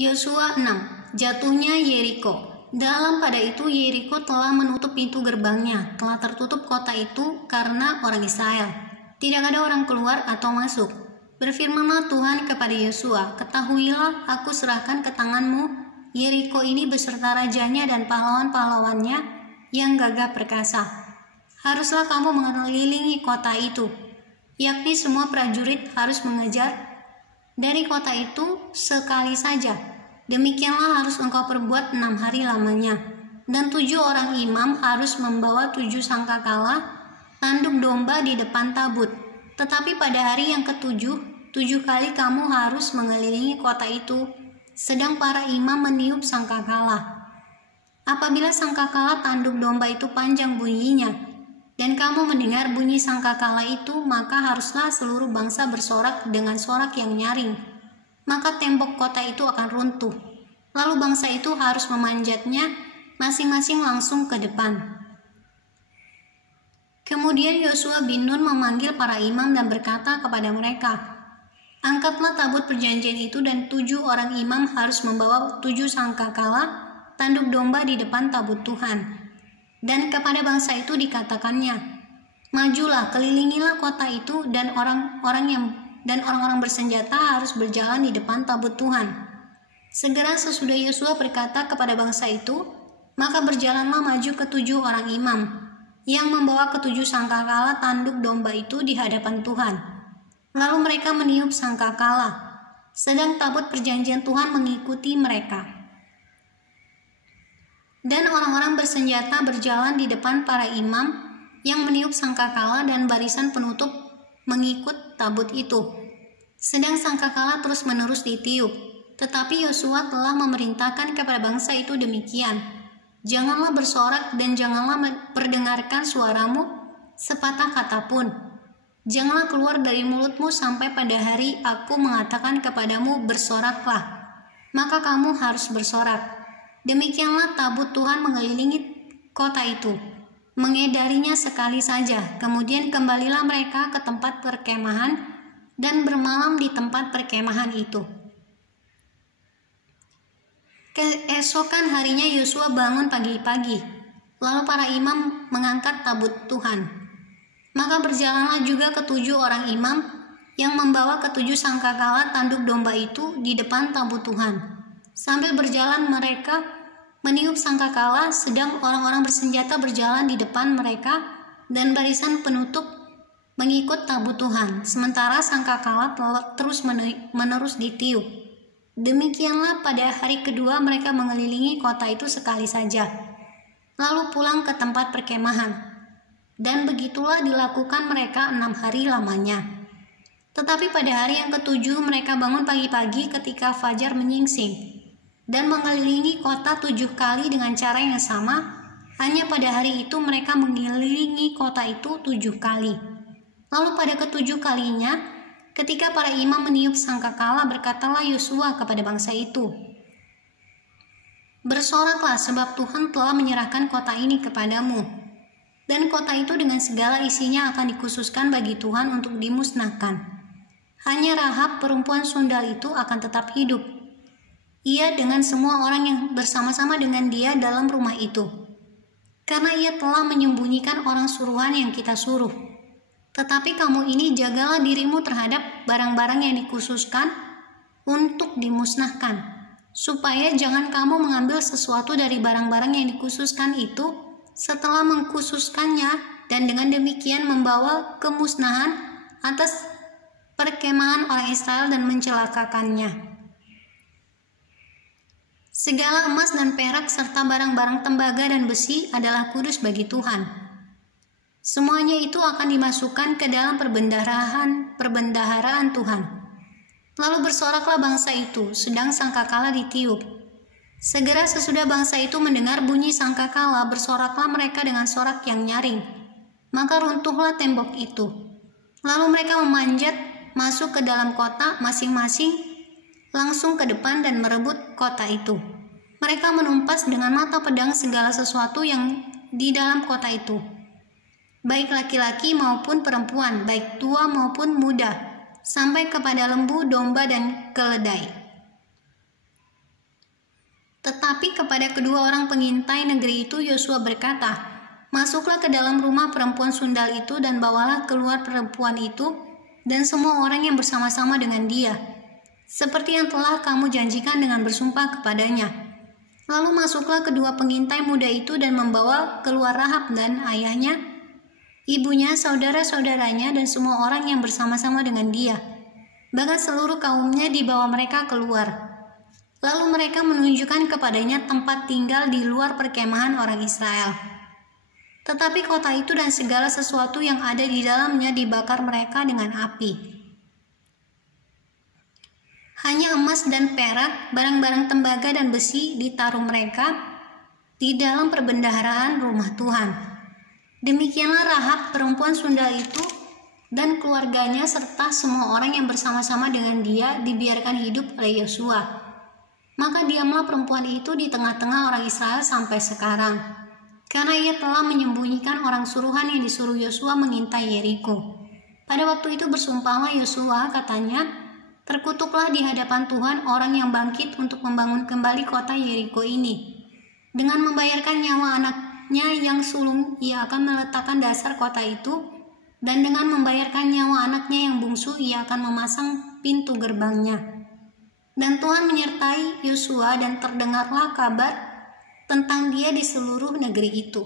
Yosua 6. Jatuhnya Yeriko. Dalam pada itu Yeriko telah menutup pintu gerbangnya, telah tertutup kota itu karena orang Israel. Tidak ada orang keluar atau masuk. Berfirmanlah Tuhan kepada Yosua, "Ketahuilah, aku serahkan ke tanganmu Yeriko ini beserta rajanya dan pahlawan-pahlawannya yang gagah perkasa. Haruslah kamu mengelilingi kota itu, yakni semua prajurit harus mengejar dari kota itu sekali saja. Demikianlah harus engkau perbuat 6 hari lamanya. Dan 7 orang imam harus membawa 7 sangkakala tanduk domba di depan tabut. Tetapi pada hari yang ke-7, 7 kali kamu harus mengelilingi kota itu, sedang para imam meniup sangkakala. Apabila sangkakala tanduk domba itu panjang bunyinya, dan kamu mendengar bunyi sangkakala itu, maka haruslah seluruh bangsa bersorak dengan sorak yang nyaring. Maka tembok kota itu akan runtuh. Lalu bangsa itu harus memanjatnya masing-masing langsung ke depan." Kemudian Yosua bin Nun memanggil para imam dan berkata kepada mereka, "Angkatlah tabut perjanjian itu dan 7 orang imam harus membawa 7 sangkakala tanduk domba di depan tabut Tuhan." Dan kepada bangsa itu dikatakannya, "Majulah, kelilingilah kota itu dan orang-orang bersenjata harus berjalan di depan tabut Tuhan." Segera sesudah Yosua berkata kepada bangsa itu, maka berjalanlah maju ke-7 orang imam yang membawa ke-7 sangkakala tanduk domba itu di hadapan Tuhan. Lalu mereka meniup sangkakala, sedang tabut perjanjian Tuhan mengikuti mereka. Dan orang-orang bersenjata berjalan di depan para imam yang meniup sangkakala dan barisan penutup mengikut tabut itu. Sedang sangkakala terus-menerus ditiup. Tetapi Yosua telah memerintahkan kepada bangsa itu demikian, "Janganlah bersorak dan janganlah perdengarkan suaramu sepatah kata pun. Janganlah keluar dari mulutmu sampai pada hari aku mengatakan kepadamu bersoraklah, maka kamu harus bersorak." Demikianlah tabut Tuhan mengelilingi kota itu, mengedarinya sekali saja. Kemudian kembalilah mereka ke tempat perkemahan dan bermalam di tempat perkemahan itu. Keesokan harinya Yosua bangun pagi-pagi, lalu para imam mengangkat tabut Tuhan. Maka berjalanlah juga ke-7 orang imam yang membawa ke-7 sangkakala tanduk domba itu di depan tabut Tuhan. Sambil berjalan mereka meniup sangkakala, sedang orang-orang bersenjata berjalan di depan mereka dan barisan penutup mengikut tabut Tuhan. Sementara sangkakala terus-menerus ditiup. Demikianlah pada hari kedua mereka mengelilingi kota itu sekali saja, lalu pulang ke tempat perkemahan. Dan begitulah dilakukan mereka 6 hari lamanya. Tetapi pada hari yang ke-7 mereka bangun pagi-pagi ketika fajar menyingsing, dan mengelilingi kota 7 kali dengan cara yang sama. Hanya pada hari itu mereka mengelilingi kota itu 7 kali. Lalu pada ke-7 kalinya, ketika para imam meniup sangkakala, berkatalah Yosua kepada bangsa itu, "Bersoraklah, sebab Tuhan telah menyerahkan kota ini kepadamu. Dan kota itu dengan segala isinya akan dikhususkan bagi Tuhan untuk dimusnahkan. Hanya Rahab perempuan sundal itu akan tetap hidup, ia dengan semua orang yang bersama-sama dengan dia dalam rumah itu, karena ia telah menyembunyikan orang suruhan yang kita suruh. Tetapi kamu ini jagalah dirimu terhadap barang-barang yang dikhususkan untuk dimusnahkan, supaya jangan kamu mengambil sesuatu dari barang-barang yang dikhususkan itu setelah mengkhususkannya, dan dengan demikian membawa kemusnahan atas perkemahan orang Israel dan mencelakakannya. Segala emas dan perak serta barang-barang tembaga dan besi adalah kudus bagi Tuhan. Semuanya itu akan dimasukkan ke dalam perbendaharaan Tuhan." Lalu bersoraklah bangsa itu, sedang sangkakala ditiup. Segera sesudah bangsa itu mendengar bunyi sangkakala, bersoraklah mereka dengan sorak yang nyaring. Maka runtuhlah tembok itu. Lalu mereka memanjat masuk ke dalam kota masing-masing, langsung ke depan dan merebut kota itu. Mereka menumpas dengan mata pedang segala sesuatu yang di dalam kota itu, baik laki-laki maupun perempuan, baik tua maupun muda, sampai kepada lembu, domba, dan keledai. Tetapi kepada kedua orang pengintai negeri itu Yosua berkata, "Masuklah ke dalam rumah perempuan sundal itu dan bawalah keluar perempuan itu dan semua orang yang bersama-sama dengan dia, seperti yang telah kamu janjikan dengan bersumpah kepadanya." Lalu masuklah kedua pengintai muda itu dan membawa keluar Rahab dan ayahnya, ibunya, saudara-saudaranya, dan semua orang yang bersama-sama dengan dia. Bahkan seluruh kaumnya dibawa mereka keluar. Lalu mereka menunjukkan kepadanya tempat tinggal di luar perkemahan orang Israel. Tetapi kota itu dan segala sesuatu yang ada di dalamnya dibakar mereka dengan api. Hanya emas dan perak, barang-barang tembaga dan besi ditaruh mereka di dalam perbendaharaan rumah Tuhan. Demikianlah Rahab perempuan sundal itu dan keluarganya serta semua orang yang bersama-sama dengan dia dibiarkan hidup oleh Yosua. Maka diamlah perempuan itu di tengah-tengah orang Israel sampai sekarang, karena ia telah menyembunyikan orang suruhan yang disuruh Yosua mengintai Yeriko. Pada waktu itu bersumpahlah Yosua, katanya, "Terkutuklah di hadapan Tuhan orang yang bangkit untuk membangun kembali kota Yeriko ini. Dengan membayarkan nyawa anaknya yang sulung, ia akan meletakkan dasar kota itu, dan dengan membayarkan nyawa anaknya yang bungsu, ia akan memasang pintu gerbangnya." Dan Tuhan menyertai Yosua dan terdengarlah kabar tentang dia di seluruh negeri itu.